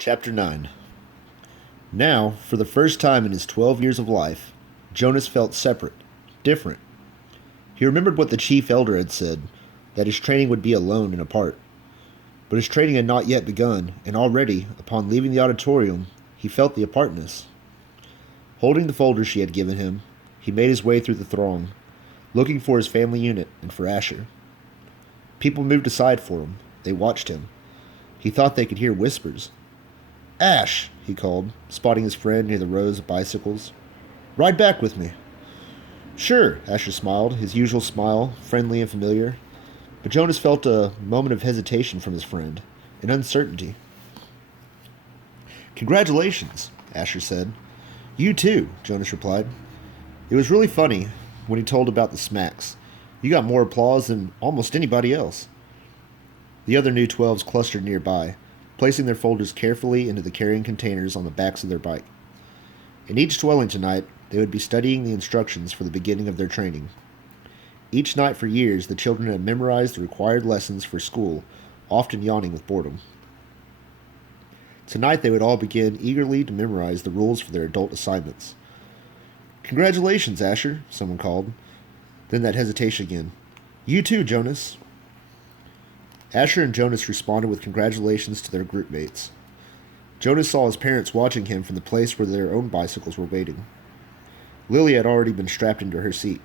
Chapter 9. Now, for the first time in his 12 years of life, Jonas felt separate, different. He remembered what the chief elder had said, that his training would be alone and apart. But his training had not yet begun, and already, upon leaving the auditorium, he felt the apartness. Holding the folder she had given him, he made his way through the throng, looking for his family unit and for Asher. People moved aside for him. They watched him. He thought they could hear whispers. "Ash," he called, spotting his friend near the rows of bicycles. "Ride back with me." "Sure," Asher smiled, his usual smile, friendly and familiar. But Jonas felt a moment of hesitation from his friend, an uncertainty. "Congratulations," Asher said. "You too," Jonas replied. It was really funny when he told about the smacks. You got more applause than almost anybody else. The other new 12s clustered nearby, placing their folders carefully into the carrying containers on the backs of their bike. In each dwelling tonight, they would be studying the instructions for the beginning of their training. Each night for years, the children had memorized the required lessons for school, often yawning with boredom. Tonight, they would all begin eagerly to memorize the rules for their adult assignments. "Congratulations, Asher," someone called. Then that hesitation again. "You too, Jonas." Asher and Jonas responded with congratulations to their group mates. Jonas saw his parents watching him from the place where their own bicycles were waiting. Lily had already been strapped into her seat.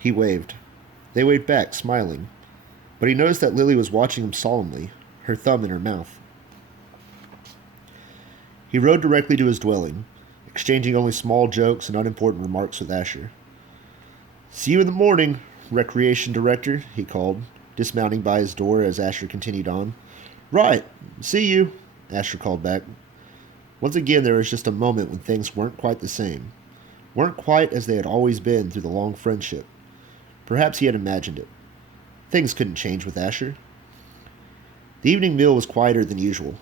He waved. They waved back, smiling. But he noticed that Lily was watching him solemnly, her thumb in her mouth. He rode directly to his dwelling, exchanging only small jokes and unimportant remarks with Asher. "See you in the morning, Recreation Director," he called, dismounting by his door as Asher continued on. "Right. See you," Asher called back. Once again there was just a moment when things weren't quite the same. Weren't quite as they had always been through the long friendship. Perhaps he had imagined it. Things couldn't change with Asher. The evening meal was quieter than usual.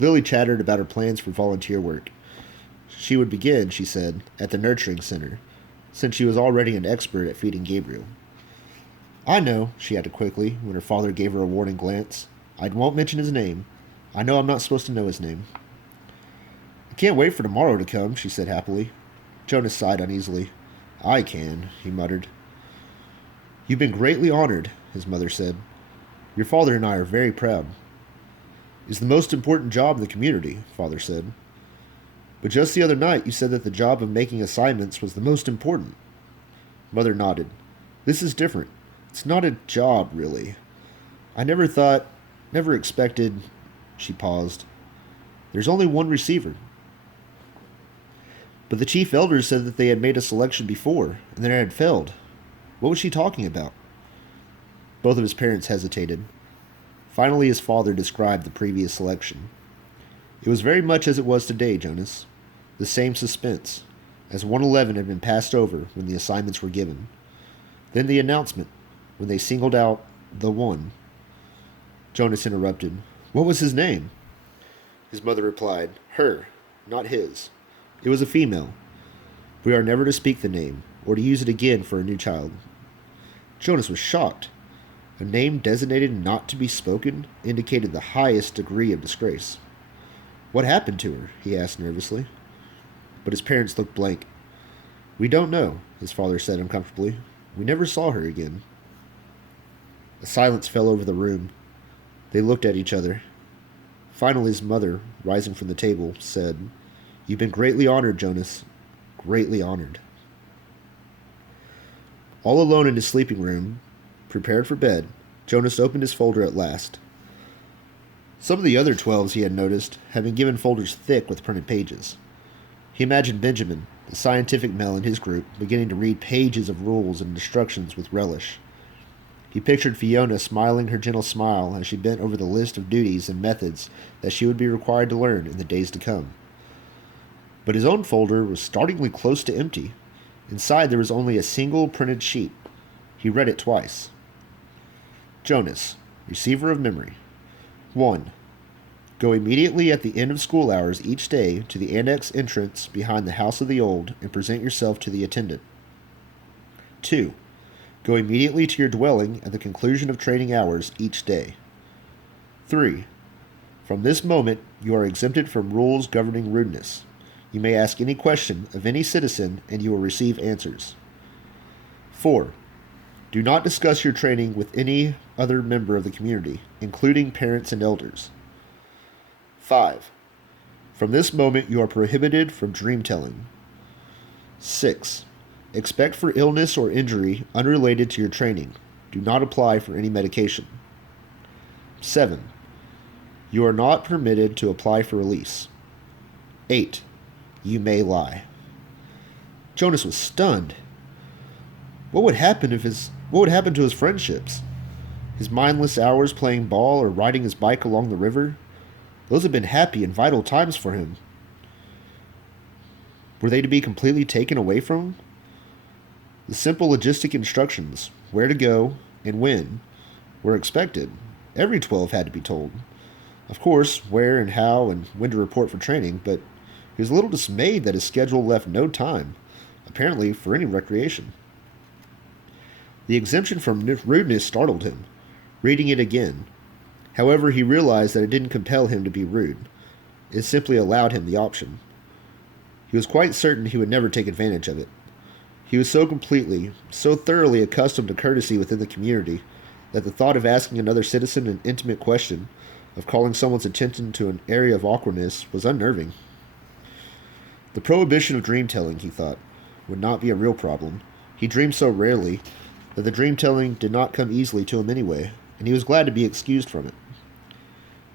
Lily chattered about her plans for volunteer work. She would begin, she said, at the nurturing center, since she was already an expert at feeding Gabriel. "I know," she added quickly, when her father gave her a warning glance. "I won't mention his name. I know I'm not supposed to know his name." "I can't wait for tomorrow to come," she said happily. Jonas sighed uneasily. "I can," he muttered. "You've been greatly honored," his mother said. "Your father and I are very proud." "It's the most important job in the community," father said. "But just the other night you said that the job of making assignments was the most important." Mother nodded. "This is different. It's not a job, really. I never expected—" She paused. "There's only one receiver." "But the chief elders said that they had made a selection before, and that it had failed. What was she talking about?" Both of his parents hesitated. Finally, his father described the previous selection. "It was very much as it was today, Jonas. The same suspense, as 111 had been passed over when the assignments were given. Then the announcement, when they singled out the one." Jonas interrupted. "What was his name?" His mother replied, "Her, not his. It was a female. We are never to speak the name, or to use it again for a new child." Jonas was shocked. A name designated not to be spoken indicated the highest degree of disgrace. "What happened to her?" he asked nervously. But his parents looked blank. "We don't know," his father said uncomfortably. "We never saw her again." A silence fell over the room. They looked at each other. Finally, his mother, rising from the table, said, "You've been greatly honored, Jonas. Greatly honored." All alone in his sleeping room, prepared for bed, Jonas opened his folder at last. Some of the other 12s, he had noticed, had been given folders thick with printed pages. He imagined Benjamin, the scientific male in his group, beginning to read pages of rules and instructions with relish. He pictured Fiona smiling her gentle smile as she bent over the list of duties and methods that she would be required to learn in the days to come. But his own folder was startlingly close to empty. Inside there was only a single printed sheet. He read it twice. "Jonas, receiver of memory. 1. Go immediately at the end of school hours each day to the annex entrance behind the House of the Old and present yourself to the attendant. 2. Go immediately to your dwelling at the conclusion of training hours each day. 3. From this moment, you are exempted from rules governing rudeness. You may ask any question of any citizen and you will receive answers. 4. Do not discuss your training with any other member of the community, including parents and elders. 5. From this moment, you are prohibited from dream telling. 6. Expect for illness or injury unrelated to your training. Do not apply for any medication. 7. You are not permitted to apply for release. 8. You may lie. Jonas was stunned. What would happen to his friendships? His mindless hours playing ball or riding his bike along the river? Those had been happy and vital times for him. Were they to be completely taken away from him? The simple logistic instructions, where to go and when, were expected. Every 12 had to be told. Of course, where and how and when to report for training, but he was a little dismayed that his schedule left no time, apparently, for any recreation. The exemption from rudeness startled him, reading it again. However, he realized that it didn't compel him to be rude. It simply allowed him the option. He was quite certain he would never take advantage of it. He was so thoroughly accustomed to courtesy within the community that the thought of asking another citizen an intimate question, of calling someone's attention to an area of awkwardness, was unnerving. The prohibition of dream-telling, he thought, would not be a real problem. He dreamed so rarely that the dream-telling did not come easily to him anyway, and he was glad to be excused from it.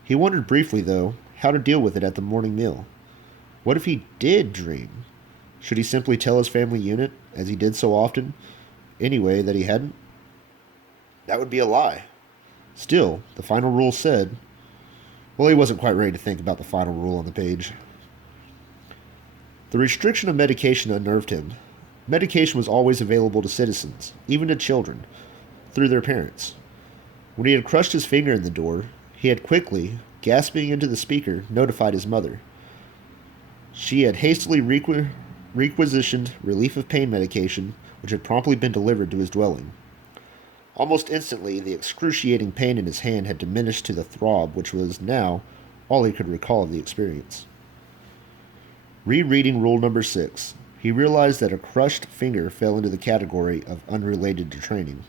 He wondered briefly, though, how to deal with it at the morning meal. What if he did dream? Should he simply tell his family unit, as he did so often, anyway, that he hadn't? That would be a lie. Still, the final rule said... Well, he wasn't quite ready to think about the final rule on the page. The restriction of medication unnerved him. Medication was always available to citizens, even to children, through their parents. When he had crushed his finger in the door, he had quickly, gasping into the speaker, notified his mother. She had hastily requisitioned relief of pain medication, which had promptly been delivered to his dwelling. Almost instantly, the excruciating pain in his hand had diminished to the throb which was now all he could recall of the experience. Rereading rule number 6, he realized that a crushed finger fell into the category of unrelated to training.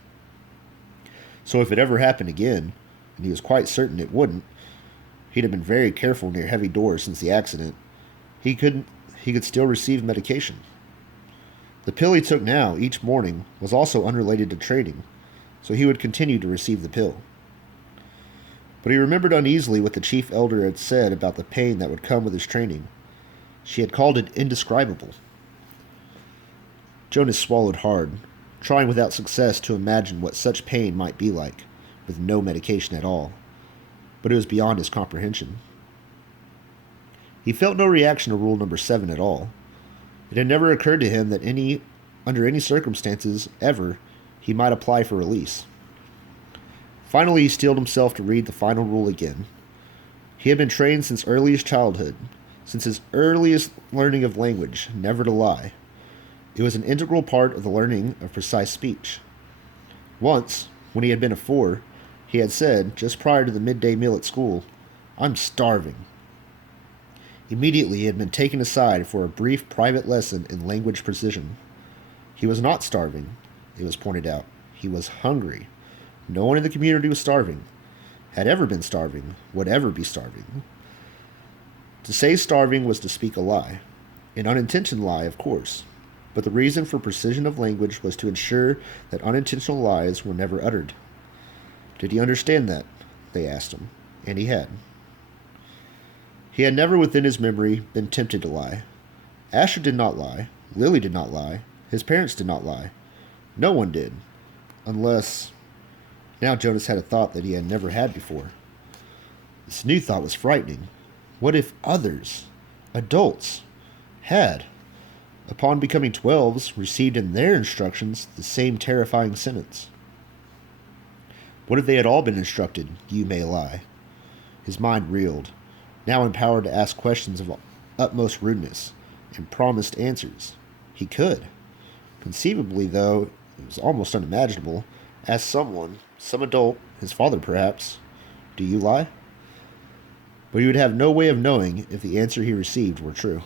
So if it ever happened again, and he was quite certain it wouldn't, he'd have been very careful near heavy doors since the accident, he could still receive medication. The pill he took now, each morning, was also unrelated to training, so he would continue to receive the pill. But he remembered uneasily what the chief elder had said about the pain that would come with his training. She had called it indescribable. Jonas swallowed hard, trying without success to imagine what such pain might be like, with no medication at all. But it was beyond his comprehension. He felt no reaction to rule number 7 at all. It had never occurred to him that under any circumstances, ever, he might apply for release. Finally, he steeled himself to read the final rule again. He had been trained since earliest childhood, since his earliest learning of language, never to lie. It was an integral part of the learning of precise speech. Once, when he had been a 4, he had said, just prior to the midday meal at school, "I'm starving." Immediately he had been taken aside for a brief private lesson in language precision. He was not starving, it was pointed out. He was hungry. No one in the community was starving, had ever been starving, would ever be starving. To say starving was to speak a lie. An unintentional lie, of course. But the reason for precision of language was to ensure that unintentional lies were never uttered. Did he understand that? They asked him. And he had. He had never within his memory been tempted to lie. Asher did not lie. Lily did not lie. His parents did not lie. No one did. Unless... Now Jonas had a thought that he had never had before. This new thought was frightening. What if others, adults, had, upon becoming 12s, received in their instructions the same terrifying sentence? What if they had all been instructed, "You may lie"? His mind reeled, now empowered to ask questions of utmost rudeness, and promised answers. He could. Conceivably, though, it was almost unimaginable, ask someone, some adult, his father perhaps, "Do you lie?" but he would have no way of knowing if the answer he received were true.